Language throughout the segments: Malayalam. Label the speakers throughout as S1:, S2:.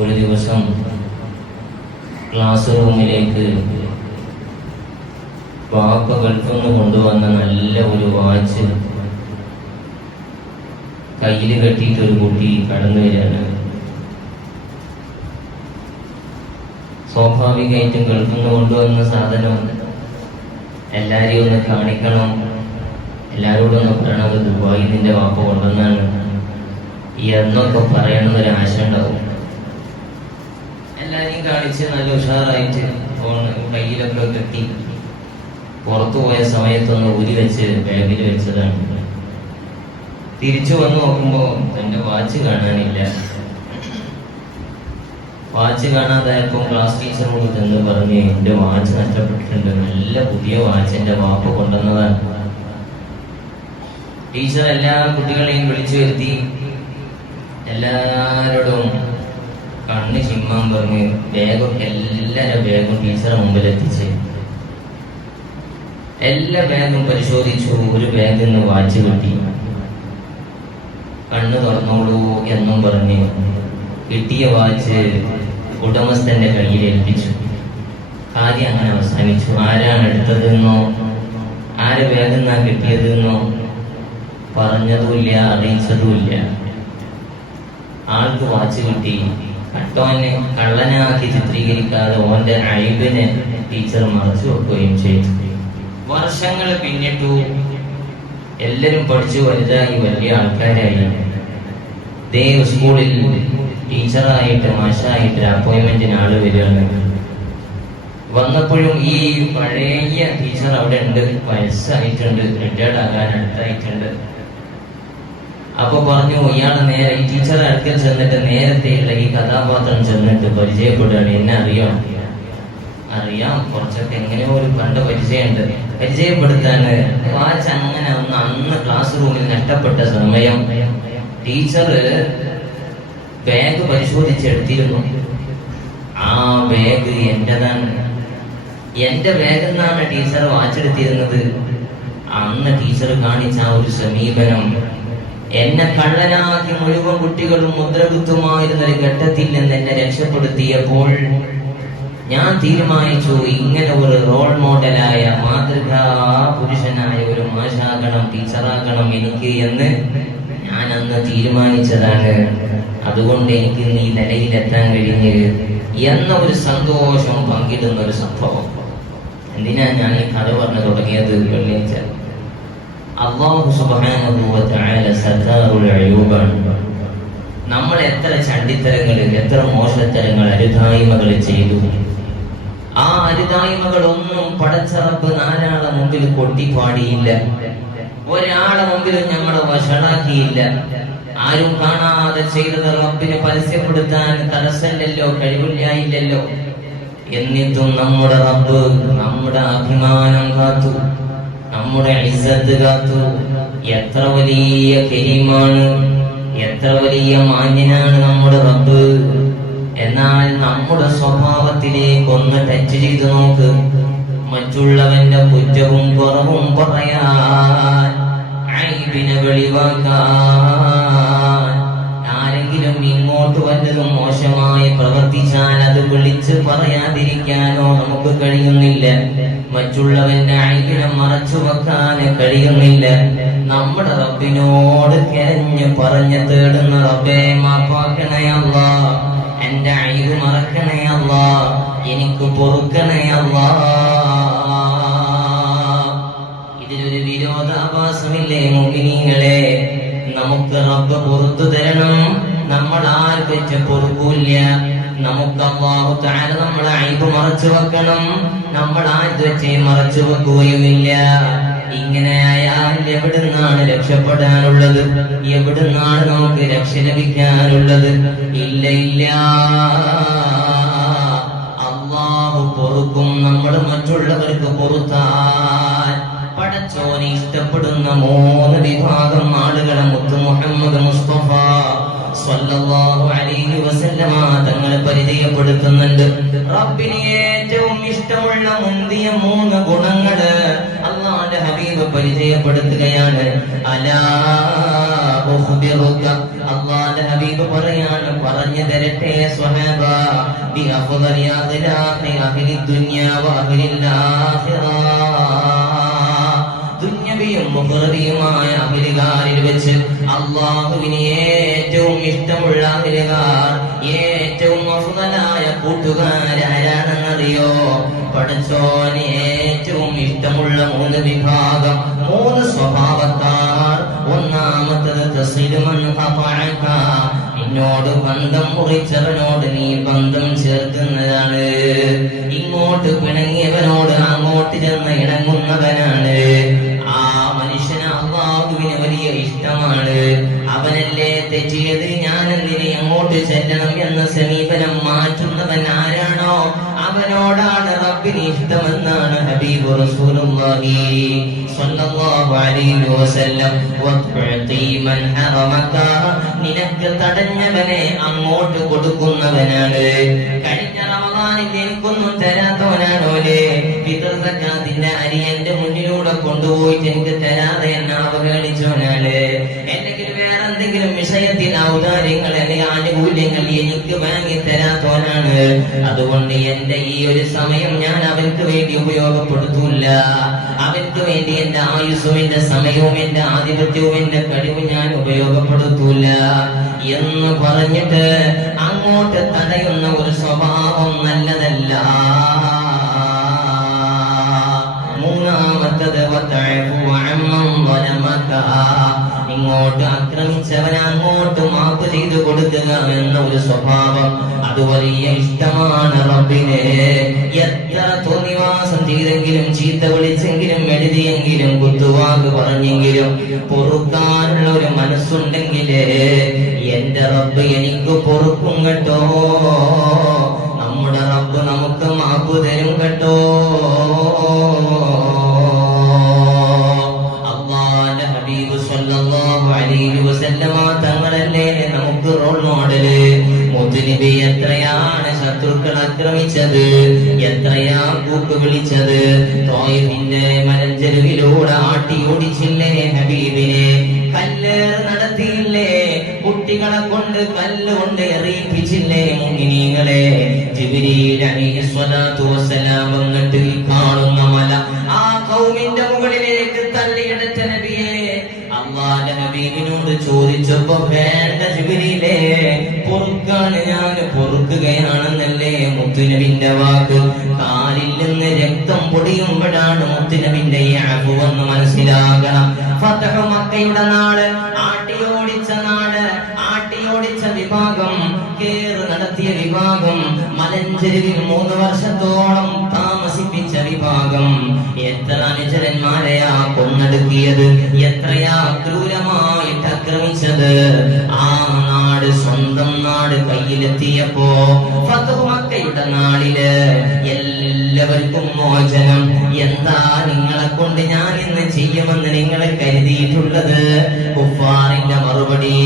S1: ഒരു ദിവസം ക്ലാസ് റൂമിലേക്ക് വാപ്പ ഗൾഫിൽ കൊണ്ടുവന്ന നല്ല ഒരു വാച്ച് കയ്യിൽ കെട്ടിയിട്ട് ഒരു കുട്ടി കടന്നു വരികയാണ്. സ്വാഭാവികമായിട്ടും ഗൾഫിൽ കൊണ്ടുവന്ന സാധനം എല്ലാരെയും ഒന്ന് കാണിക്കണം. എല്ലാരോടും ഒന്ന് പറയണം. ദുബായി നിന്റെ വാപ്പ കൊണ്ടുവന്നാണ്. എന്നൊക്കെ പറയണമെന്നൊരാശ ഉണ്ടാവും. കാണിച്ച് നല്ല ഉഷാറായിട്ട് ഫോൺ കയ്യിലൊക്കെ കെട്ടി പുറത്തു പോയ സമയത്തൊന്ന് ഊരി വെച്ച് ബാഗിൽ വെച്ചതാണ്. തിരിച്ചു വന്ന് നോക്കുമ്പോ തന്റെ വാച്ച് കാണാനില്ല. വാച്ച് കാണാതായപ്പോ ക്ലാസ് ടീച്ചറോട് ചെന്ന് പറഞ്ഞ് എന്റെ വാച്ച് നഷ്ടപ്പെട്ടിട്ടുണ്ട്. നല്ല പുതിയ വാച്ച് എന്റെ വാപ്പ കൊണ്ടുവന്നതാണ്. ടീച്ചർ എല്ലാ കുട്ടികളെയും വിളിച്ചു വരുത്തി. എല്ലാരോടും കണ്ണ് ചിമ്മാൻ പറഞ്ഞ് വേഗം എല്ലാ ബാഗും ടീച്ചറെ മുമ്പിൽ എത്തിച്ച് എല്ലാ ബാഗും പരിശോധിച്ചു. ഒരു ബാഗിൽ നിന്ന് വാച്ച് കിട്ടി. കണ്ണ് തുറന്നോളൂ എന്നും പറഞ്ഞ് കിട്ടിയ വാച്ച് ഉടമസ്ഥന്റെ കയ്യിൽ ഏൽപ്പിച്ചു. കാര്യം അങ്ങനെ അവസാനിച്ചു. ആരാണ് എടുത്തതെന്നോ ആര് നിന്നാ കിട്ടിയതെന്നോ പറഞ്ഞതുമില്ല അറിയിച്ചതുമില്ല. ആൾക്ക് വാച്ച് കിട്ടി. കട്ടോനെ കള്ളനാക്കി ചിത്രീകരിക്കാതെ ഓന്റെ അഴിബിനെ ടീച്ചർ മറച്ചു വെക്കുകയും ചെയ്തു. വർഷങ്ങൾ പിന്നിട്ടു എല്ലാരും പഠിച്ചു വലുതായി വലിയ ആൾക്കാരായി. ദേ സ്കൂളിൽ ടീച്ചറായിട്ട് മാഷായിട്ട് അപ്പോയിന്റ്മെന്റിന് ആൾ വരികയാണ് വന്നപ്പോഴും ഈ പഴയ ടീച്ചർ അവിടെ ഉണ്ട്. വയസ്സായിട്ടുണ്ട്. റിട്ടയർഡ് ആകാൻ അടുത്തായിട്ടുണ്ട്. അപ്പൊ പറഞ്ഞു ഇയാൾ നേരെ ഈ ടീച്ചറെ അടുക്കൽ ചെന്നിട്ട് നേരത്തെയുള്ള ഈ കഥാപാത്രം ചെന്നിട്ട് പരിചയപ്പെടുകയാണ്. എന്നെ അറിയാം. അറിയാം. കുറച്ചൊക്കെ എങ്ങനെയോ ഒരു കണ്ട പരിചയമുണ്ട്. പരിചയപ്പെടുത്താൻ വാച്ച് അങ്ങനെ ഒന്ന് അന്ന് ക്ലാസ് റൂമിൽ നഷ്ടപ്പെട്ട സമയം ടീച്ചർ ബാഗ് പരിശോധിച്ചെടുത്തിരുന്നു. ആ ബാഗ് എന്റേതാണ്? എന്റെ ബാഗിൽ നിന്നാണ് ടീച്ചർ വാച്ചെടുത്തിരുന്നത് അന്ന് ടീച്ചർ കാണിച്ച ആ ഒരു സമീപനം എന്നെ കള്ളനാക്കി മുഴുവൻ കുട്ടികളും മുദ്രകുത്തുമായിരുന്ന ഒരു ഘട്ടത്തിൽ നിന്ന് എന്നെ രക്ഷപ്പെടുത്തിയപ്പോൾ ഞാൻ തീരുമാനിച്ചു ഇങ്ങനെ ഒരു റോൾ മോഡലായ മാതൃകാ പുരുഷനായ ഒരു മാഷാകണം ടീച്ചറാകണം എനിക്ക് എന്ന് ഞാൻ അന്ന് തീരുമാനിച്ചതാണ്. അതുകൊണ്ട് എനിക്ക് ഇന്ന് ഈ നിലയിലെത്താൻ കഴിഞ്ഞ് എന്ന ഒരു സന്തോഷം പങ്കിടുന്ന ഒരു സംഭവം. എന്തിനാ ഞാൻ ഈ കഥ പറഞ്ഞു തുടങ്ങിയത് വെള്ളിയാഴ്ച? അള്ളാഹു തആല സത്താറുൽ അയൂബ. നമ്മൾ എത്ര ചണ്ടിത്തരങ്ങളിൽ എത്ര മോശത്തരങ്ങൾ അരുതായ്മകൾ ചെയ്തു. ആ അരുതായ്മകളൊന്നും പടച്ചറപ്പ് നാലാളെ മുമ്പിൽ കൊട്ടിപ്പാടിയില്ല. ഒരാളെ മുമ്പിലും ഞങ്ങളെ വഷളാക്കിയില്ല. ആരും കാണാതെ ചെയ്തത് റബ്ബിനെ പരസ്യപ്പെടുത്താൻ തടസ്സമില്ലല്ലോ കഴിവില്ലായില്ലല്ലോ. എന്നിട്ടും നമ്മുടെ റബ്ബ് നമ്മുടെ അഭിമാനം കാത്തു. നമ്മുടെ ഇസ്സത്ത് കാത്തു. എത്ര വലിയ കരീമാണ് എത്ര വലിയ മാന്യനാണ് നമ്മുടെ റബ്ബ്. എന്നാൽ നമ്മുടെ സ്വഭാവത്തിനെ ഒന്ന് ടച്ച് ചെയ്ത് നോക്ക്. മറ്റുള്ളവന്റെ കുറ്റവും കുറവും പറയാൻ ഐബിനെ വെളിവാക്കാൻ. ആരെങ്കിലും ഇങ്ങോട്ട് വല്ലതും മോശമായി പ്രവർത്തിച്ചാൽ അത് വിളിച്ച് പറയാതിരിക്കാനോ നമുക്ക് കഴിയുന്നില്ല. മറ്റുള്ളവന്റെ ഐബിനെ മറച്ചു വെക്കാൻ കഴിയുന്നില്ല. നമ്മുടെ റബ്ബിനോട് കരഞ്ഞ് പറഞ്ഞ് തേടുന്ന റബ്ബേ മാപ്പാക്കണയല്ല എന്റെ ഐബ് മറക്കണയല്ല എനിക്ക് പൊറുക്കണയല്ല ഇതിലൊരു വിരോധാഭാസമില്ലേ മുഖിനീകളെ നമുക്ക് റബ്ബ് പുറത്തു തരണം. നമ്മൾ ആർക്കൊറ്റ പൊറുക്കൂല്ല നമുക്ക് അള്ളാഹു താര നമ്മളെ അയബ് മറച്ചു വെക്കണം. നമ്മൾ ആദ്യത്തെ മറച്ചു വെക്കുകയുമില്ല. ഇങ്ങനെ ആയാൽ എവിടുന്നാണ് രക്ഷപ്പെടാനുള്ളത്? എവിടുന്നാണ് നമുക്ക് രക്ഷ ലഭിക്കാനുള്ളത്? ഇല്ല ഇല്ല. അള്ളാഹു പൊറുക്കും. നമ്മൾ മറ്റുള്ളവർക്ക് പൊറുത്താൽ പടച്ചോനെ ഇഷ്ടപ്പെടുന്ന മൂന്ന് വിഭാഗം ആളുകളെ മുത്തു മുഹമ്മദ് മുസ്തഫ. തങ്ങൾ പരിചയപ്പെടുത്തുന്നുണ്ട്. റബ്ബിന് ഏറ്റവും ഇഷ്ടമുള്ള മുന്തിയ മൂന്ന് ഗുണങ്ങൾ അള്ളാന്റെ ഹബീബ് പരിചയപ്പെടുത്തുകയാണ്. അല്ലാഹുവിന്റെ ഹബീബ് പറയാണ് പറഞ്ഞു തരട്ടെ സ്വഹാബ. ബി അഹ്ലി ദുനിയ വ അഹ്ലിൽ ആഖിറ ദുന്യവിയും മുഹറവിയുമായ അഹലുകാരിൽ വെച്ച് അള്ളാഹുവിന് ഏറ്റവും ഇഷ്ടമുള്ള അഹലുകാർ ഏറ്റവും അഫുതനായ കൂട്ടുകാരാണെന്നറിയോ പഠിച്ചോന് ഏറ്റവും ഇഷ്ടമുള്ള മൂന്ന് വിഭാഗം. മൂന്ന് സ്വഭാവക്കാർ ഒന്നാമത്തത് തസിലുമെന്ന് എന്നോട് ബന്ധം മുറിച്ചവനോട് നീ ബന്ധം ചേർക്കുന്നതാണ്. ഇങ്ങോട്ട് പിണങ്ങിയവനോട് അങ്ങോട്ട് ചെന്ന് ഇണങ്ങുന്നവനാണ്. ഇഷ്ടമാണ് അവനല്ലേ തെറ്റിയത്? ഞാൻ എന്തിനെ എങ്ങോട്ട് ചെല്ലണം എന്ന സമീപനം മാറ്റുന്നവൻ ആരാണോ? അവനോടാണ് റബ്ബിന് ഇഷ്ടമെന്നാണ് ഹബീബ് റസൂലുള്ളാഹി സ്വല്ലല്ലാഹു അലൈഹി വസല്ലം. വത്ഉതി മൻ ഹറമക. നിനക്ക് തടഞ്ഞവനെ അങ്ങോട്ട് കൊടുക്കുന്നവനാണ്. കഴിഞ്ഞ എനിക്കൊന്നും തരാത്തവനാണോലെ പിതൃ സക്കാത്തിന്റെ അരി എന്റെ മുന്നിലൂടെ കൊണ്ടുപോയിട്ട് എനിക്ക് തരാതെ എന്നെ അവഗണിച്ചവനാണ്. എന്തെങ്കിലും വേറെ എന്തെങ്കിലും വിഷയത്തിൽ ഔദാര്യങ്ങൾ അല്ലെങ്കിൽ ആനുകൂല്യങ്ങൾ എനിക്ക് വാങ്ങി തരാത്തവനാണ്. അതുകൊണ്ട് എന്റെ ഈ ഒരു സമയം ഞാൻ അവർക്ക് വേണ്ടി ഉപയോഗപ്പെടുത്തൂല അവർക്ക് വേണ്ടി എന്റെ ആയുസ്സും എന്റെ സമയവും എന്റെ ആധിപത്യവും എന്റെ കഴിവും ഞാൻ ഉപയോഗപ്പെടുത്തൂല എന്ന് പറഞ്ഞിട്ട് അങ്ങോട്ട് തടയുന്ന ഒരു സ്വഭാവം നല്ലതല്ല മൂന്നാമത്തത്. ഇങ്ങോട്ട് ആക്രമിച്ചവൻ അങ്ങോട്ട് മാപ്പ് ചെയ്തു കൊടുക്കുക എന്ന ഒരു സ്വഭാവം അത് വലിയ ഇഷ്ടമാണ് റബ്ബിനെ. എത്ര തോന്നിവാസം ചെയ്തെങ്കിലും ചീത്ത വിളിച്ചെങ്കിലും എഴുതിയെങ്കിലും കുത്തുവാക്ക് പറഞ്ഞെങ്കിലും പൊറുക്കാനുള്ള ഒരു മനസ്സുണ്ടെങ്കിലേ എന്റെ റബ്ബ് എനിക്ക് പൊറുക്കും കേട്ടോ. നമ്മുടെ റബ്ബ് നമുക്ക് മാപ്പ് തരും കേട്ടോ. ഹബീബ് സല്ലല്ലാഹു അലൈഹി വസല്ലമ തങ്ങളല്ലേ നമുക്ക് റോൾ മോഡൽ മുത്തുനബി എത്രയാണ് ശത്രുക്കൾ ആക്രമിച്ചത്? എത്രയാ കൂക്ക് വിളിച്ചത്? തോയിഫിന്റെ മലഞ്ചെരുവിലൂടെ ആട്ടി ഓടിച്ചില്ലേ ഹബീബിനെ? കല്ലേറ് നടത്തിയില്ലേ? കുട്ടികളെ കൊണ്ട് കല്ലുകൊണ്ട് എറിയിപ്പിച്ചില്ലേ മുങ്ങിനീങ്ങളെ ജിബ്രീൽ അലൈഹി സ്വലാത്തു വസ്സലാം വന്നിട്ട് ഈ കാണുന്ന മല ചോദിച്ചപ്പോ വേണ്ട ജിബ്രീലേ പൊറുക്കാൻ ഞാൻ. പൊറുക്കുകയാണെന്നല്ലേ മുത്തുനബിന്റെ വാക്ക്. കാലിൽ നിന്ന് രക്തം പൊടിയുമ്പോഴാണ് മുത്തുനബിന്റെ ഈ അബുവെന്ന് മനസ്സിലാകണം. ഫതഹ് മക്കയുടെ നാൾ ആട്ടിയോടിച്ച നാട് ആട്ടിയോടിച്ച വിഭാഗം കേറ് നടത്തിയ വിഭാഗം മലഞ്ചെരുവിൽ മൂന്ന് വർഷത്തോളം താമസിപ്പിച്ച വിഭാഗം. എത്ര അനുചരന്മാരെയാ കൊന്നടുക്കിയത്? എത്രയാ ക്രൂരമായിട്ട് ആക്രമിച്ചത് ആ നാട് സ്വന്തം നാട് കയ്യിലെത്തിയപ്പോ മക്കയുടെ നാളിൽ എല്ലാവർക്കും മോചനം. എന്താ നിങ്ങളെ കൊണ്ട് ഞാൻ ഇന്ന് ചെയ്യുമെന്ന് നിങ്ങളെ കരുതിയിട്ടുള്ളത്? കുഫാറിന്റെ മറുപടി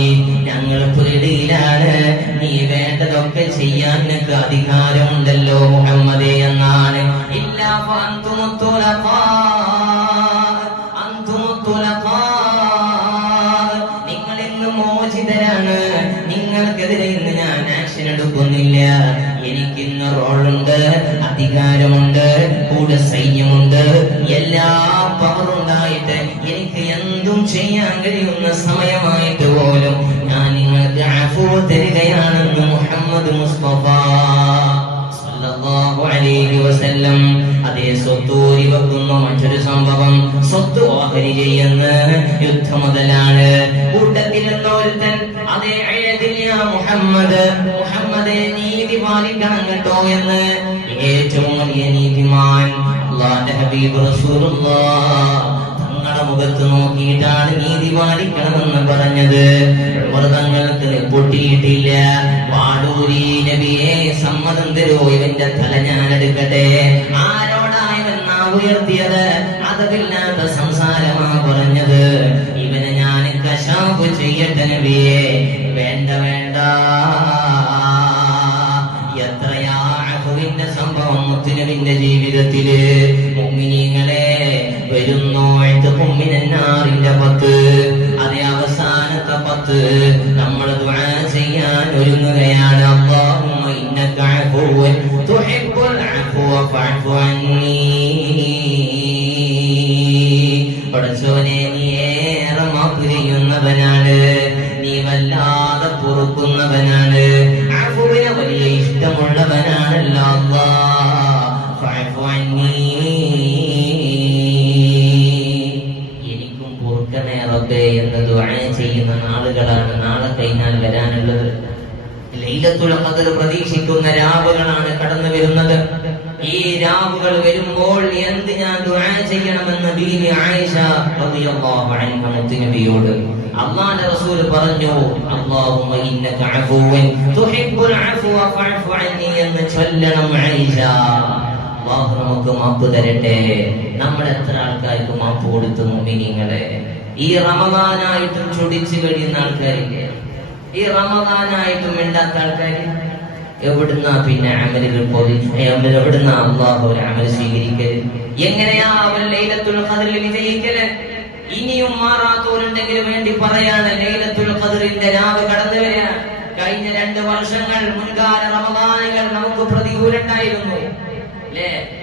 S1: ഞങ്ങൾ പേടിയിലാണ്. നീ വേണ്ടതൊക്കെ ചെയ്യാൻ നിനക്ക് അധികാരമുണ്ടല്ലോ മുഹമ്മദേ എന്നാണ്. ഇല്ല കഴിയുന്ന സമയമായിട്ട് പോലും ഞാൻ നിങ്ങൾക്ക് അഫൂ തരികയാണെന്ന് മുഹമ്മദ് മുസ്തഫ അതേ സ്വത്തൂരി വെക്കുന്ന മറ്റൊരു സംഭവം സ്വത്ത് ഓഹരി ചെയ്യുന്ന യുദ്ധം മുതലാണ് കൂട്ടത്തിൽ ഒരുത്തൻ അതേ മുഹമ്മദ് മുഹമ്മദെ നീതി പാലിക്കണം കേട്ടോ എന്ന് ഏറ്റവും വലിയ നീതിമാൻ അള്ളാന്റെ ഹബീബ് തങ്ങളുടെ മുഖത്ത് നോക്കിയിട്ടാണ് നീതി പാലിക്കണമെന്ന് പറഞ്ഞത്. വ്രതങ്ങൾക്ക് തങ്ങൾക്ക് പൊട്ടിയിട്ടില്ല. വാടൂരി നബിയെ സമ്മതം തരൂ ഇവന്റെ തല ഞാൻ എടുക്കട്ടെ. നാവ് ഉയർത്തിയത്? അതവില്ലാത്ത സംസാരമാ പറഞ്ഞത്. ഇവനെ ഞാൻ കശാപ്പ് ചെയ്യട്ടെ നബിയെ. വേണ്ട വേണ്ട. എത്രയാ സംഭവം മുത്തുനബിന്റെ ജീവിതത്തിൽ? മുഅ്മിനീങ്ങളെ എന്ന് ചൊല്ലണം അള്ളാഹു നമുക്ക് മാപ്പ് തരട്ടെ. നമ്മൾ എത്ര ആൾക്കാർക്ക് മാപ്പ് കൊടുത്തു മുമ്പിനിങ്ങളെ ഈ റമദാനായിട്ടും ചൊടിച്ചു കഴിയുന്ന ആൾക്കാരില്ലേ? ഈ റമദാനായിട്ടും മിണ്ടാത്ത ആൾക്കാർ എവിടുന്ന പിന്നെ അമലുകൾ പോയി എവിടുന്ന അള്ളാഹു അമൽ സ്വീകരിക്കൽ? എങ്ങനെയാ അവൻ ലൈലത്തുൽ ഖദറിൽ വിജയിക്കൽ? ഇനിയും മാറാത്തവരുണ്ടെങ്കിൽ വേണ്ടി പറയാണ് ലൈലത്തുൽ ഖദറിന്റെ രാവ് കടന്നു വരിക. കഴിഞ്ഞ രണ്ട് വർഷങ്ങൾ മുൻകാല റമദാനുകൾ നമുക്ക് പ്രതികൂലുണ്ടായിരുന്നു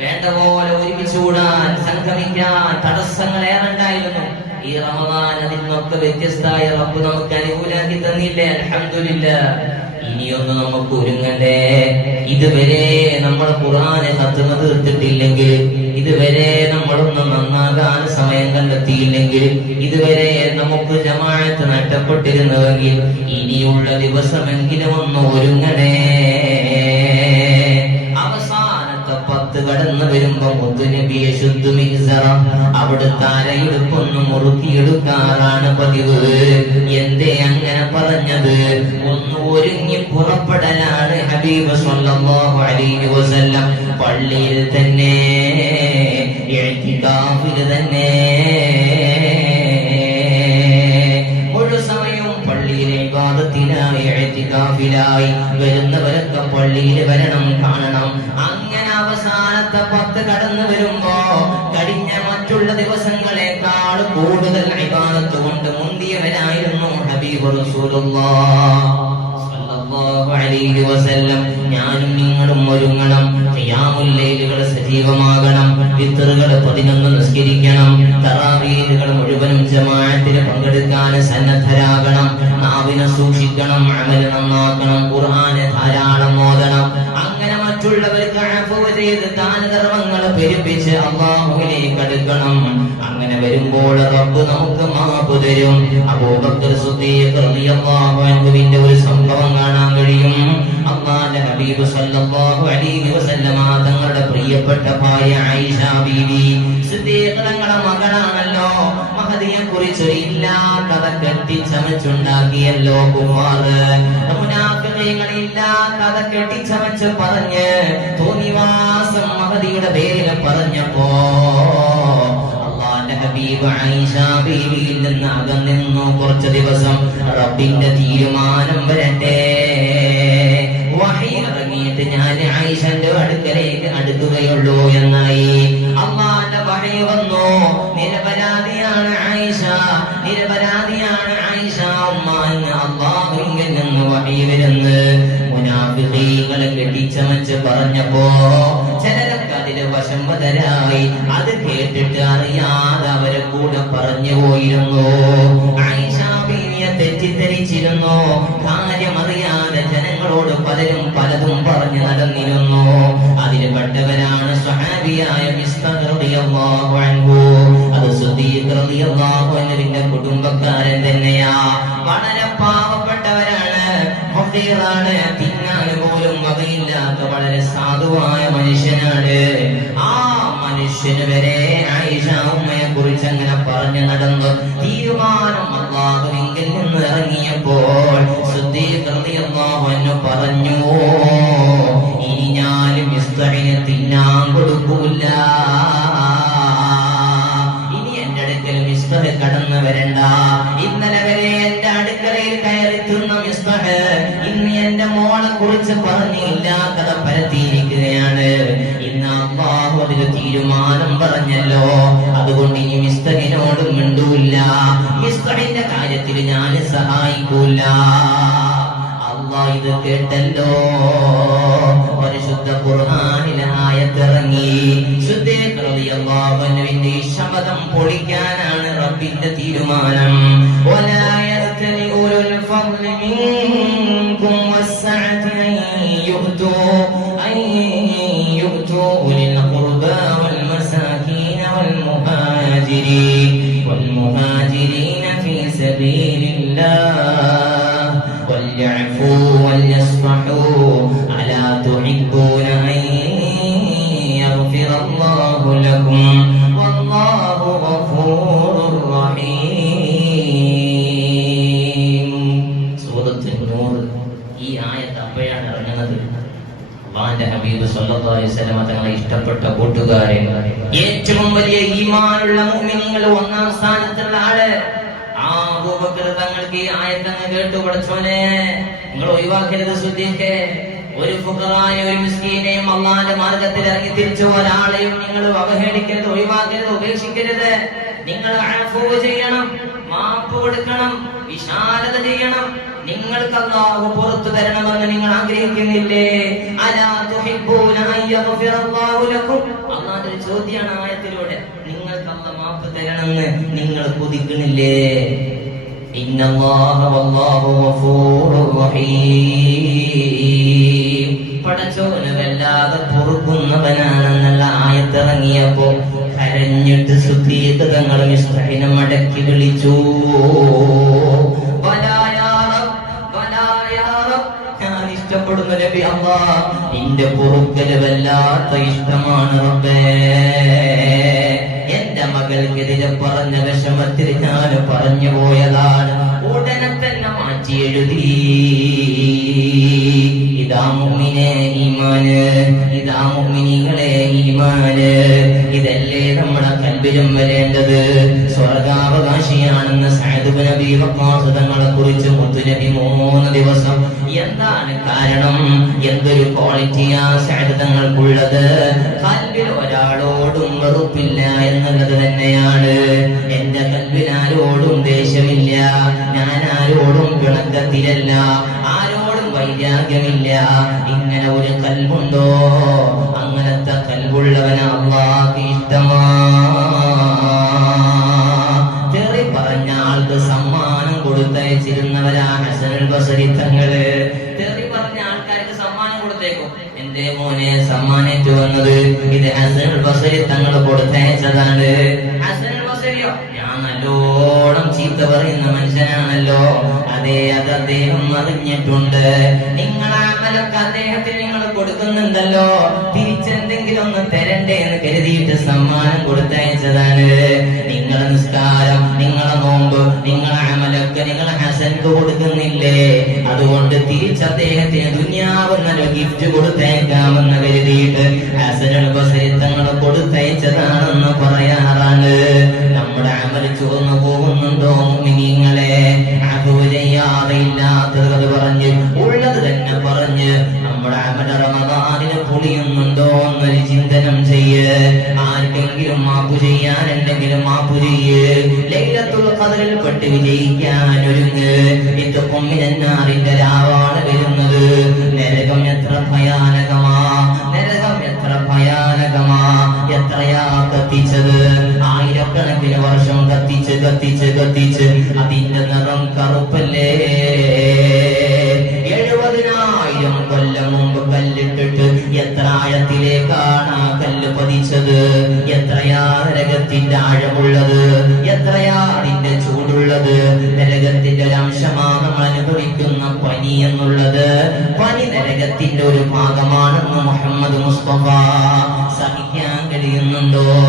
S1: വേണ്ട പോലെ ഒരുമിച്ച് കൂടാൻ സംഗമിക്കാൻ തടസ്സങ്ങൾ ഏറെണ്ടായിരുന്നു ഈ റമദാൻ അതിൽ നിന്നൊക്കെ വ്യത്യസ്തമായ റബ്ബ് നമുക്ക് അനുകൂലാക്കി തന്നില്ലേ? അൽഹംദുലില്ല ഇനിയൊന്ന് നമുക്ക് ഒരുങ്ങണ്ടേ? ഇതുവരെ നമ്മൾ ഖുർആനെ ഹത്തുമ തീർത്തിട്ടില്ലെങ്കിൽ ഇതുവരെ നമ്മളൊന്ന് നന്നാകാൻ സമയം കണ്ടെത്തിയില്ലെങ്കിൽ ഇതുവരെ നമുക്ക് ജമാഅത്ത് നഷ്ടപ്പെട്ടിരുന്നുവെങ്കിൽ ഇനിയുള്ള ദിവസമെങ്കിലും ഒന്ന് ഒരുങ്ങണേ. കടന്നു വരുമ്പോ മുത്തുനബിയെ ശുദ്ധമിസറ അവിടുത്തെ അരയിടുപ്പൊന്ന് മുറുക്കിയെടുക്കാറാണ് പതിവ്. എന്തേ അങ്ങനെ പറഞ്ഞത്? ഒന്ന് ഒരുങ്ങി പുറപ്പെടലാണ് ഹബീബ് പള്ളിയിൽ തന്നെ തന്നെ. ായി വരുന്നവരൊക്കെ പള്ളിയിൽ വരണം കാണണം. അവസാനത്തെ പത്ത് കടന്നു വരുമ്പോ കഴിഞ്ഞ മറ്റുള്ള ദിവസങ്ങളെക്കാൾ കൂടുതൽ അഭിമാനത്ത് കൊണ്ട് മുന്തിയവനായിരുന്നു ഹബീബ് ഞാനും നിങ്ങളും ഒരുങ്ങണം. ഖിയാമുല്ലൈലുകൾ സജീവമാകണം. വിത്തറുകൾ പതിനൊന്ന് നിസ്കരിക്കണം. തറാവീലുകൾ മുഴുവനും ജമാഅത്തിന് പങ്കെടുക്കാൻ സന്നദ്ധരാകണം. നാവിനെ സൂക്ഷിക്കണം അമൽ നന്നാക്കണം ഖുർആനെ ധാരാളം ഓതണം. അങ്ങനെ മറ്റുള്ളവർക്ക് ചെയ്ത് പെരുപ്പിച്ച് അള്ളാഹുവിലേക്ക് അടുക്കണം അങ്ങനെ വരുമ്പോൾ റബ്ബ് നമുക്ക് മാപ്പ് തരും. അബൂബക്കർ അൻഹുവിന്റെ ഒരു സംഭവം കാണാൻ കഴിയും. അള്ളാഹുവിന്റെ ഹബീബ് സല്ലല്ലാഹു അലൈഹി വസല്ലമ തങ്ങളുടെ പ്രിയപ്പെട്ട ഭാര്യ ആയിഷ ബീവി. സുദ്ദീഖ് തങ്ങളുടെ മകളാണല്ലോ. മഹദിയെ കുറിച്ച് ഇല്ലാത്തത് കെട്ടിച്ചമച്ചുണ്ടാക്കിയല്ലോ കുമാർ ഇല്ലാത്തത് കെട്ടിച്ചമച്ച് പറഞ്ഞ് തോന്നിവാസം മഹദിയുടെ പേരിൽ പറഞ്ഞപ്പോ ഹബീബ് ആയിഷ നിന്ന് അകന്നിരുന്നു കുറച്ച് ദിവസം. റബ്ബിന്റെ തീരുമാനം വരട്ടെ. വഹി ഇറങ്ങിയിട്ട് ഞാൻ ആയിഷന്റെ അടുക്കലേക്ക് അടുക്കുകയുള്ളൂ എന്നായി. പറഞ്ഞപ്പോ ചിലരൊക്കെ അതിന് വശംവതരായി അത് കേട്ടിട്ട് അറിയാതെ അവരെ കൂടെ പറഞ്ഞു പോയിരുന്നു. ആയിഷ കാര്യം തെറ്റിദ്ധരിച്ചിരുന്നു. കാര്യമറിയാതെ ജനങ്ങളോട് പലരും പലതും പറഞ്ഞു നടന്നിരുന്നു. അതിൽ പെട്ടവരാണ് സ്വഹാബിയായ അത് അൻഹുവിന്റെ കുടുംബക്കാരൻ തന്നെയാ. വളരെ പാവപ്പെട്ടവരാണ്. വകയില്ലാത്ത വളരെ സാധുവായ മനുഷ്യനാണ്. ആ മനുഷ്യന് വരെ ആയിഷ ഉമ്മയെ കുറിച്ച് അങ്ങനെ പറഞ്ഞു നടന്നു. തീരുമാനം നിന്ന് ഇറങ്ങിയപ്പോൾ പറഞ്ഞു ഇനി ഞാനും മിസ്തഹിനെ തിന്നാൻ കൊടുക്കൂല. ഇനി എന്റെ അടുക്കൽ മിസ്തഹ് കടന്നു വരണ്ട. ഇന്നലെ വരെ എന്റെ അടുക്കളയിൽ കയറി തിന്ന മിസ്തഹ് ധാരാളം കുറിച്ച് പറഞ്ഞ് ഇല്ലാത്തത് പരത്തിയിരിക്കുകയാണ്. ഇന്ന് അള്ളാഹു അതിന് തീരുമാനം പറഞ്ഞല്ലോ. അതുകൊണ്ട് ഈ മിസ്തകിനോടും മിണ്ടൂല്ല. മിസ്തകിന്റെ കാര്യത്തിൽ ഞാൻ സഹായിക്കൂല. അള്ളാഹ് ഇത് കേട്ടല്ലോ. പരിശുദ്ധ ഖുർആാനിലായത്തിറങ്ങി ശുദ്ധേക്രതിയല്ലാഹുവിന്റെ ശബദം പൊളിക്കാനാണ് റബ്ബിന്റെ തീരുമാനം. ഒല الفضل منكم والسعة أن يؤتوا أن يؤتوا أولي القربى والمساكين والمهاجرين والمهاجرين في سبيل الله. وليعفوا وليصفحوا. ألا تحبون أن يغفر الله لكم؟ ഹബീബ് സല്ലല്ലാഹു തങ്ങളെ ഇഷ്ടപ്പെട്ട കൂട്ടുകാരെ ഏറ്റവും വലിയ ഈമാനുള്ള മുഅ്മിനീങ്ങൾ ഒന്നാം സ്ഥാനത്തുള്ള ആൾ ആ അബൂബക്കർ തങ്ങൾക്ക് ഈ ആയത്തങ്ങ് കേട്ടു പഠിച്ചോനെ നിങ്ങൾ ഒഴിവാക്കരുത് ശ്രദ്ധിക്കേ ഒരു ഫുഖറായ ഒരു മിസ്കീനെയും അള്ളാന്റെ മാർഗത്തിൽ ഇറങ്ങി തിരിച്ച ഒരാളെയും നിങ്ങൾ അവഹേളിക്കരുത് ഒഴിവാക്കരുത് ഉപേക്ഷിക്കരുത്. നിങ്ങൾ ചെയ്യണം മാപ്പ് കൊടുക്കണം വിശാലത ചെയ്യണം നിങ്ങൾക്ക് അള്ളാഹു പുറത്തു തരണമെന്ന് നിങ്ങൾ ആഗ്രഹിക്കുന്നില്ലേ? ഒരു ചോദ്യമാണ് ആയത്തിലൂടെ. നിങ്ങൾക്ക് അല്ലാഹു മാപ്പ് തരണമെന്ന് നിങ്ങൾ കൊതിക്കുന്നില്ലേ ഇന്നല്ലാഹു വല്ലാഹു ഗഫൂറുർ റഹീം. പടച്ചോന് പൊറുക്കുന്നവനാണെന്നല്ല ആയത്തിറങ്ങിയപ്പോ കരഞ്ഞിട്ട് സുദ്ധീകൃതങ്ങളും ഇഷ്ടഹിനം അടക്കി വിളിച്ചു. ഇഷ്ടപ്പെടുന്ന നബി അമ്മ നിന്റെ പൊറുക്കൽ വല്ലാത്ത ഇഷ്ടമാണ് റബ്ബേ. എന്റെ മകൾക്കെതിരെ പറഞ്ഞ വിഷമത്തിൽ ഞാൻ പറഞ്ഞു പോയതാണ്. ഉടനെ തന്നെ മാറ്റി എഴുതി. ഇതാ മുമ്മിനെ ഈമാന് ഇതാ മുമ്മിനികളെ ഈമാന്. ഇതല്ലേ നമ്മുടെ കൽബിലും വരേണ്ടത്? സ്വർഗാവകാശിയാണെന്ന് സഅദ് നബി വഖാസ് തങ്ങളെ കുറിച്ച് മുത്തുനബി മൂന്ന് ദിവസം. എന്താണ് കാരണം? എന്തൊരു ക്വാളിറ്റിയാ സഅദ് തങ്ങൾക്കുള്ളത്? കൽബിൽ ഒരാളോടും വെറുപ്പില്ല എന്നുള്ളത് തന്നെയാണ്. എന്റെ കൽബിൽ ആരോടും ദേഷ്യമില്ല. ഞാൻ ആരോടും പിണക്കത്തിലല്ല ആരോടും വൈരാഗ്യമില്ല. ഇങ്ങനെ ഒരു കൽവുണ്ടോ? അങ്ങനത്തെ കൽവുള്ളവന അള്ളാഹ് ഇഷ്ടമാ. തെറി പറഞ്ഞ ആൾക്ക് സമ്മാനം കൊടുത്തയച്ചിരുന്നവരാ ഹസനുൽ ബസരി തങ്ങൾ. പറഞ്ഞ ആൾക്കാർക്ക് സമ്മാനം കൊടുത്തേക്കും. എന്റെ മോനെ സമ്മാനിച്ചു വന്നത് ഇത് ഹസനൽ ബസരി തങ്ങൾ കൊടുത്തയച്ചതാണ്. ഹസനുൽ ബസരിയോ? ഞാൻ നല്ലോണം ചീത്ത പറയുന്ന മനുഷ്യനാണല്ലോ. അതെ അത് അദ്ദേഹം അറിഞ്ഞിട്ടുണ്ട്. നിങ്ങൾ അമലൊക്കെ അദ്ദേഹത്തിന് നിങ്ങൾ കൊടുക്കുന്നുണ്ടല്ലോ. തിരിച്ചെന്തെങ്കിലും ഒന്ന് തരണ്ടേ എന്ന് കരുതിയിട്ട് സമ്മാനം കൊടുത്തയച്ചതാണ്. നിങ്ങളെ നിസ്കാരം നിങ്ങളെ നോമ്പ് നിങ്ങളെ അമലൊക്കെ നിങ്ങളെ ഹസൻക്ക് കൊടുക്കുന്നില്ലേ? അതുകൊണ്ട് തിരിച്ച് അദ്ദേഹത്തിന് ദുന്യാവ് നല്ല ഗിഫ്റ്റ് കൊടുത്തയക്കാമെന്ന് കരുതിയിട്ട് ഹസനുൽ ബസരി കൊടുത്തയച്ചതാണെന്ന് പറയാറാണ്. അമൽ ചോർന്നു പോകുന്നുണ്ടോ മിനിങ്ങളെ അത് പറഞ്ഞ് ഉള്ളത് തന്നെ പറഞ്ഞ് നമ്മുടെ അമല പൊളിയുന്നുണ്ടോ എന്നൊരു ചിന്തനം ചെയ്യ്. ആർക്കെങ്കിലും മാപ്പു ചെയ്യാൻ എന്തെങ്കിലും മാപ്പു ചെയ്യ്. ലൈലത്തുൽ കതലിൽ പെട്ട് വിജയിക്കാൻ ഒരുങ്ങ്. ഇത് കൊമ്മിനാറിന്റെ രാവാണ് വരുന്നത്. നരകം എത്ര ഭയാനകമാ. കത്തിച്ച് കത്തിച്ച് കത്തിച്ച് അതിന്റെ നിറം കറുപ്പല്ലേ? എഴുപതിനായിരം കൊല്ലം മുമ്പ് കല്ലിട്ടിട്ട് എത്ര ആഴത്തിലേക്കാണ് ആ കല്ല് പതിച്ചത്? എത്രയാ നരകത്തിന്റെ ആഴമുള്ളത്? എത്രയാ അതിന്റെ ചൂടുള്ളത്? നരകത്തിന്റെ ഒരു അംശമാണ് നമ്മൾ അനുഭവിക്കുന്ന പനി എന്നുള്ളത്. പനി നരകത്തിന്റെ ഒരു ഭാഗമാണെന്ന് മുഹമ്മദ് മുസ്തഫ സഹിക്കാൻ കഴിയുന്നുണ്ടോ?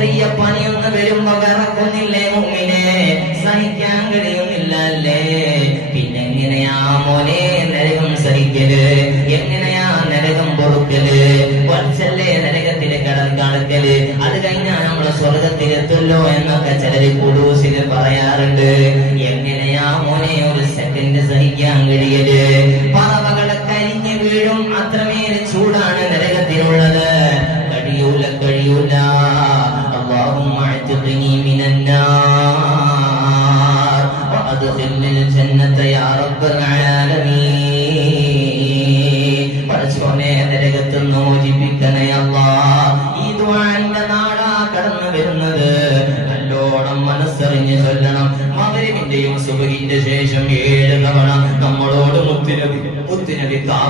S1: ചെറിയ പനിയൊന്ന് വരുമ്പോ വിറക്കുന്നില്ലേ മുമ്മിനെ സഹിക്കാൻ കഴിയുന്നില്ല അല്ലേ പിന്നെങ്ങനെയാ മോനെ നരകം സഹിക്കൽ? എങ്ങനെയാ നരകം പൊറുക്കൽ? പഠിച്ചല്ലേ നരകത്തിലെ കടൽ കാണിക്കൽ അത് കഴിഞ്ഞാൽ നമ്മൾ സ്വർഗത്തിലെത്തുമല്ലോ എന്നൊക്കെ ചിലര് കുടൂസിന് പറയാറുണ്ട്. എങ്ങനെയാ മോനെ ഒരു സെക്കൻഡ് സഹിക്കാൻ കഴിയൽ?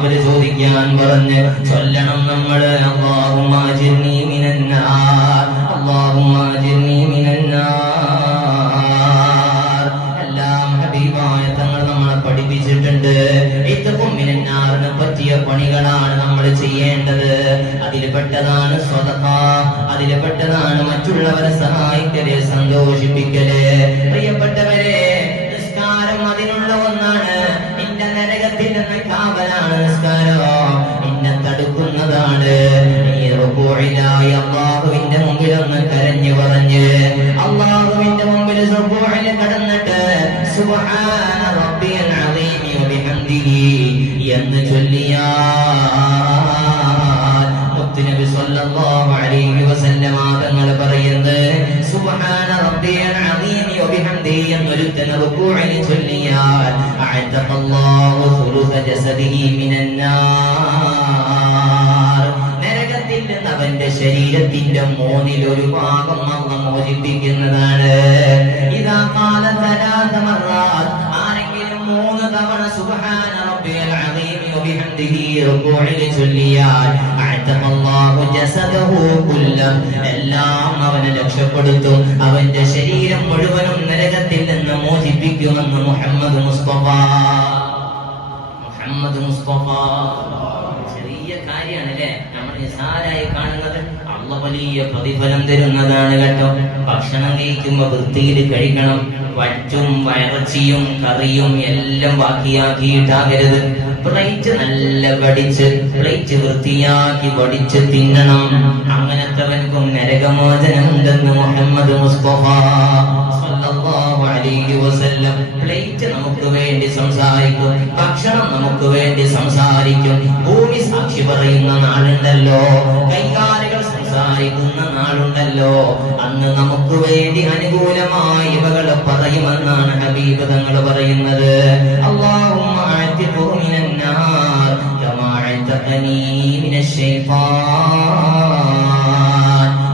S1: കാവൽ ചോദിക്കാൻ പറഞ്ഞ് ചൊല്ലണം നമ്മൾ. അള്ളാഹുമാജിർനി മിനന്നാർ. മിനന്നാർ. പറ്റിയ പണികളാണ് നമ്മൾ ചെയ്യേണ്ടത്. അതിലപ്പെട്ടതാണ് പെട്ടതാണ് അതിലപ്പെട്ടതാണ് പെട്ടതാണ് മറ്റുള്ളവരെ സഹായിക്കൽ സന്തോഷിപ്പിക്കൽ. പ്രിയപ്പെട്ടവരെ അഅതഖല്ലാഹു جسده ജസദിഹി മിനന്നാർ. നരകത്തിൽ നിന്ന് അവന്റെ ശരീരത്തിന്റെ മൂന്നിൽ ഒരു ഭാഗം അമ്മ മോചിപ്പിക്കുന്നതാണ്. ഇതാ കാല തലാത ആരെങ്കിലും മൂന്ന് തവണ സുബ്ഹാന റബ്ബിയൽ അളീമി വബിഹംദിഹി റുക്കൂഇൽ ചൊല്ലിയാൽ അഅതഖല്ലാഹു ജസദഹു കുല്ലം എല്ലാം അവനെ രക്ഷപ്പെടുത്തും. അവന്റെ ശരീരം മുഴുവനും നരകത്തിൽ നിന്ന് മോചിപ്പിക്കുമെന്ന് മുഹമ്മദ് മുസ്തഫ. മുഹമ്മദ് മുസ്തഫ. ചെറിയ കാര്യമാണ് അല്ലേ നമ്മൾ നിസാരായി കാണുന്നത്. വലിയ പ്രതിഫലം തരുന്നതാണ് കേട്ടോ. ഭക്ഷണം കഴിക്കുമ്പോ വൃത്തിയിൽ കഴിക്കണം. വറ്റും വയറച്ചിയും കറിയും എല്ലാം ബാക്കിയാക്കിയിട്ടാകരുത്. പ്ലേറ്റ് നല്ല വടിച്ച് പ്ലേറ്റ് വൃത്തിയാക്കി വടിച്ച് തിന്നണം. അങ്ങനത്തവൻക്കും നരകമോചനമുണ്ടെന്ന് മുഹമ്മദ് മുസ്തഫ പ്ലേറ്റ് നമുക്ക് വേണ്ടി സംസാരിക്കും ഭക്ഷണം നമുക്ക് വേണ്ടി സംസാരിക്കും. ഭൂമി സാക്ഷി പറയുന്ന നാളുണ്ടല്ലോ. കൈകാലുകൾ സംസാരിക്കുന്ന നാളുണ്ടല്ലോ. അന്ന് നമുക്ക് വേണ്ടി അനുകൂലമായി ഇവകൾ പറയുമെന്നാണ് ഹബീബ് തങ്ങൾ പറയുന്നത്.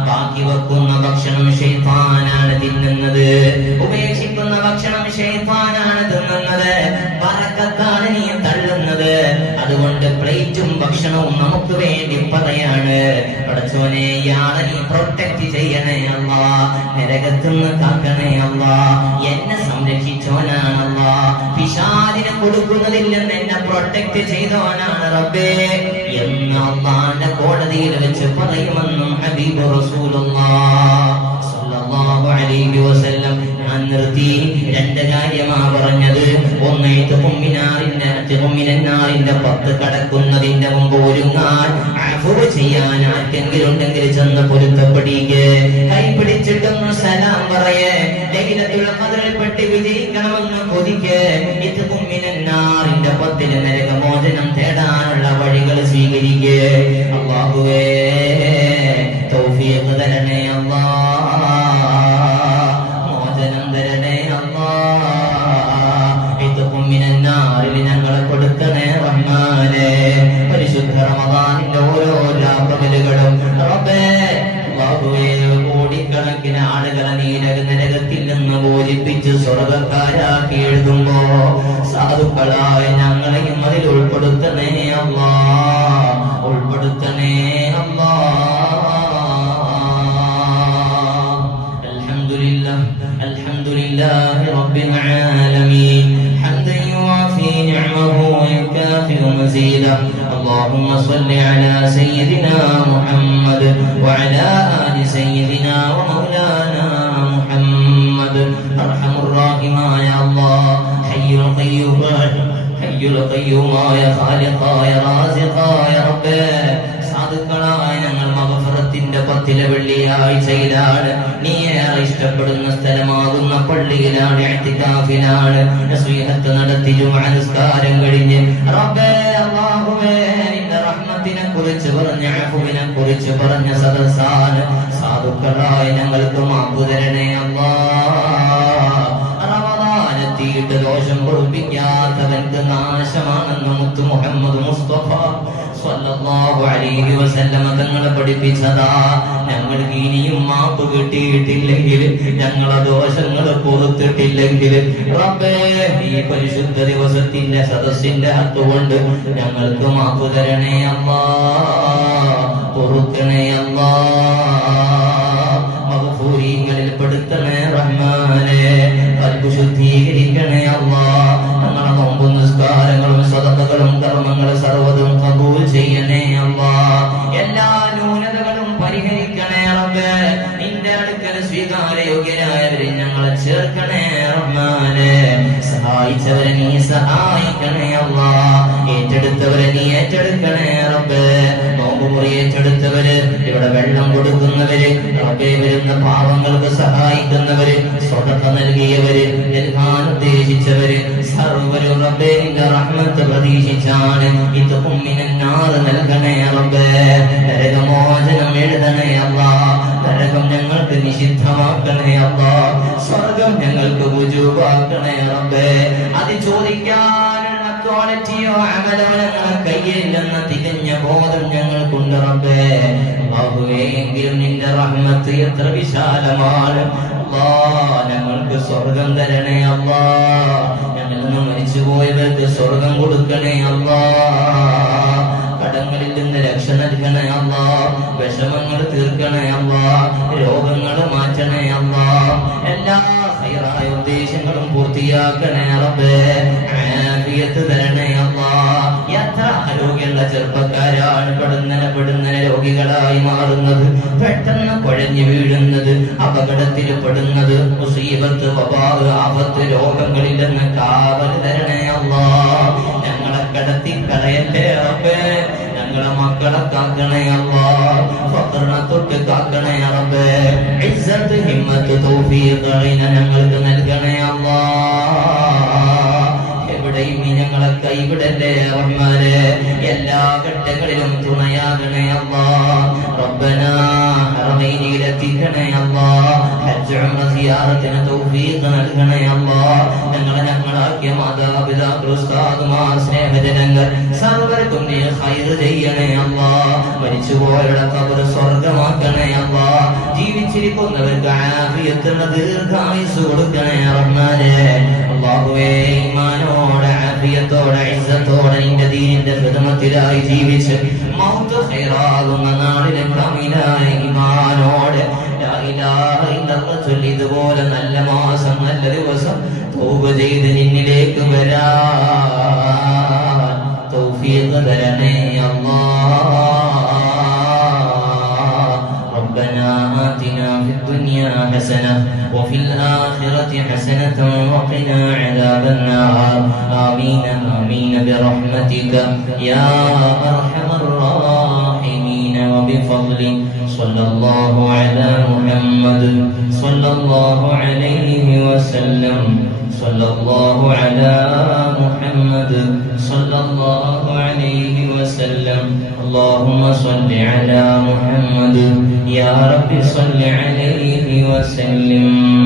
S1: ബാക്കി വെക്കുന്ന ഭക്ഷണം ഷെയ്ഫാനാണ് തിന്നുന്നത്. ഉപേക്ഷിക്കുന്ന ഭക്ഷണം ഷെയ്ഫാനാണ് തിന്നുന്നത്. പറക്കത്താണ് അതുകൊണ്ട് പ്ലേറ്റും ഭക്ഷണവും നമുക്ക് വേണ്ടി പറയാണ് പടച്ചോനെ ഇയാളെ നീ പ്രൊട്ടക്ട് ചെയ്യണേ അല്ല നരകത്തുനിന്ന് കാക്കണേ അല്ല എന്നെ സംരക്ഷിച്ചോനാണല്ല പിശാദിനെ കൊടുക്കുന്നതിൽ നിന്ന് എന്നെ പ്രൊട്ടക്ട് ചെയ്തവനാണ് റബ്ബേ. എന്ന് അള്ളാന്റെ കോടതിയിൽ വെച്ച് പറയുമെന്നും ഹബീബ് റസൂലുള്ള. അലൈഹി വസല്ലം നിർത്തി രണ്ട് കാര്യമാ പറഞ്ഞത്. ഒന്ന് തുമ്മിനാറിന്റെ പത്ത് കടക്കുന്നതിന്റെ മുമ്പ് ഒരുങ്ങാൻ അഫുവ് ചെയ്യാൻ ആർക്കെങ്കിലും ഉണ്ടെങ്കിൽ ചെന്ന് പൊരുത്തപ്പെടിക്ക്. കൈ പിടിച്ചിട്ടൊന്ന് സലാം പറയേ. ലൈലത്തുൽ ഖദറിൽ പെട്ട് വിജയിക്കണമെന്ന് കൊതിക്ക്. ഇത് കുമ്മിനാറിന്റെ പത്തിന് നരകമോചനം തേടാനുള്ള വഴികൾ സ്വീകരിക്ക്. അള്ളാഹുവേ തൗഫീഖ് തരണേ സ്വർഗക്കാരാക്കി എഴുതുമ്പോ സാധുക്കളായ ഞങ്ങളെയും അതിൽ ഉൾപ്പെടുത്തണേ അല്ലാ ഉൾപ്പെടുത്തണേ അല്ലാ الحمد لله الحمد لله رب العالمين حمدا يوافي نعمه ويكافئ مزيدا اللهم صل على سيدنا محمد وعلى آل سيدنا ومولانا محمد أرحم റഹീമായ അല്ലാഹ് ഹയ്യുൽ ഖയ്യൂബായ ഹയ്യുൽ ഖയ്യൂമായ ഖാലിഖായ റാസിഖായ റബ്ബേ സാധുക്കളായ ഞങ്ങൾ മകഫറത്തിന്റെ പത്തിലെ വെള്ളിയാഴ്ചയിലാണ്. നീ ഏറെ ഇഷ്ടപ്പെടുന്ന സ്ഥലമാകുന്ന പള്ളിയിലാണ് എത്തിക്കാഫിലാണ്. നസീഹത്ത് നടത്തി ജുമാനസ്കാരം കഴിഞ്ഞ് റബ്ബേ അല്ലാഹുവേ നിന്റെ റഹ്മത്തിനെ കുറിച്ച് പറഞ്ഞ അഫുവിനെ കുറിച്ച് പറഞ്ഞ സദസ്സാണ്. സാധുക്കളായ ഞങ്ങൾക്ക് മാപ്പുതരണേ അല്ലാഹ്. റമദാനെത്തിയിട്ട് ദോഷം കൊടുപ്പിക്കാത്തവന്റെ നാശമാണെന്ന് മുത്തു മുഹമ്മദ് മുസ്തഫ സ്വല്ലല്ലാഹു അലൈഹി വസല്ലമ തങ്ങളെ പഠിപ്പിച്ചതാ. ഞങ്ങൾക്ക് ഇനിയും മാപ്പ് കിട്ടിയിട്ടില്ലെങ്കിൽ ഞങ്ങളെ ദോഷങ്ങൾ കൊടുത്തിട്ടില്ലെങ്കിൽ റബ്ബേ ഈ പരിശുദ്ധ ദിവസത്തിന്റെ സദസ്സിന്റെ ഹത്തുകൊണ്ട് ഞങ്ങൾക്ക് മാപ്പ് തരണേ അമ്മാ പൊറുക്കണേ അല്ലാ. ശുദ്ധീകരിക്കണേ അല്ലാ ഞങ്ങളെ നോമ്പും നിസ്കാരങ്ങളും സ്വതകളും കർമ്മങ്ങളും സർവതും കബൂൽ ചെയ്യണേ അല്ലാ എല്ലാ ന്യൂനതകളും പരിഹരിക്കണേ റബ്ബേ. നിന്റെ അടുക്കൽ സ്വീകാരയോഗ്യരായവരെ ഞങ്ങളെ ചേർക്കണേ റഹ്മാനെ സഹായിച്ചവരെ നീ സഹായിക്കണേ അല്ലാ ഏറ്റെടുത്തവരെ നീ ഏറ്റെടുക്കണേ നോമ്പുമുറി ഏറ്റെടുത്തവര് ഇവിടെ വെള്ളം കൊടുക്കുന്നവര് റബ്ബേ വരുന്ന പാവങ്ങൾക്ക് സഹായിക്കുന്നവര് സ്വതക്ക നൽകിയവര് നൽകാൻ ഉദ്ദേശിച്ചവര് സർവരും റബ്ബേ നിന്റെ റഹ്മത്ത് പ്രതീക്ഷിച്ചാണ് ഇത് കുമ്മിനാറ് നൽകണേ റബ്ബേ. നരകമോചനം എഴുതണേ അല്ലാ നരകം ഞങ്ങൾക്ക് നിഷിദ്ധമാക്കണേ അല്ലാ സ്വർഗം ഞങ്ങൾക്ക് വുജൂബാക്കണേ റബ്ബേ. അത് ചോദിക്കാനുള്ള ക്വാളിറ്റിയോ അമലോ ഞങ്ങളെ കയ്യില്ലെന്ന തികഞ്ഞ ബോധം ഞങ്ങൾക്കുണ്ട് റബ്ബേ. അല്ലാഹുവേ എങ്കിലും നിന്റെ റഹ്മത്ത് എത്ര വിശാലമാണ്. ഞങ്ങൾക്ക് സ്വർഗം തരണേ അല്ലാ ഞങ്ങളൊന്ന് മരിച്ചു മരിച്ചുപോയവർക്ക് സ്വർഗം കൊടുക്കണേ അല്ലാ കടങ്ങളിൽ നിന്ന് രക്ഷ നൽകണേ അല്ലാ വിഷമങ്ങൾ തീർക്കണേ അല്ലാ രോഗങ്ങൾ മാറ്റണേ അല്ലാ എല്ലാ ഹൈറായ ഉദ്ദേശങ്ങളും പൂർത്തിയാക്കണേ റബ്ബേ. ആഫിയത്ത് തരണേ അല്ലാ എത്ര ആരോഗ്യമുള്ള ചെറുപ്പക്കാരാണ് പെടുന്നനെ പെടുന്നനെ രോഗികളായി മാറുന്നത്. പെട്ടെന്ന് കുഴഞ്ഞു വീഴുന്നത് അപകടത്തിൽ പെടുന്നത് മുസീബത്ത് വബാവ് ആപത്ത് രോഗങ്ങളിൽ നിന്ന് കാവൽ തരണേ അല്ലാ ഞങ്ങളെ കടത്തി കളയല്ലേ റബ്ബേ. ഞങ്ങളെ മക്കളെ കാക്കണേ അല്ലാ. ഫഖറിനെ തൊട്ട് കാക്കണേ റബ്ബേ. ഇസ്സത്ത് ഹിമ്മത്ത് ഇന ഞങ്ങൾക്ക് നൽകണേ അല്ലാ എവിടെയും നീ ഞങ്ങളെ കൈവിടല്ലേ റഹ്മാനെ എല്ലാ ഘട്ടങ്ങളിലും തുണയാകണേ അല്ലാ റബ്ബന ഹറമൈനിയിലെത്തിക്കണേ സിയാറത്തിന് തൗഫീഖ് നൽകണേ ഞങ്ങളെ ജീവിച്ചിരിക്കുന്നവർക്ക് ആഫിയത്തുള്ള ദീർഘായുസ് കൊടുക്കണേ റഹ്മാനെ അല്ലാഹുവേ ഈമാനോടെ ആഫിയത്തോടെ ഇസ്സത്തോടെ നിന്റെ ദീനിന്റെ പ്രഥമത്തിലായി ജീവിച്ച് മൗത്ത് ഖൈറാകുന്ന നാളിലെ ഇലാഹ ഇല്ലല്ലാഹ് ചൊല്ലി ഇതുപോലെ നല്ല മാസം നല്ല ദിവസം തൗബ ചെയ്ത് നിന്നിലേക്ക് വരാ തൗഫീഖ് തരണേ അല്ലാഹ്. الدنيا حسنة وفي الآخرة حسنة وقنا عذاب النار. آمين آمين برحمتك يا أرحم الراحمين وبفضل صلى الله على محمد صلى الله عليه وسلم. صلى الله على محمد صلى الله عليه وسلم. اللهم صل على محمد. يا رب صل عليه وسلم.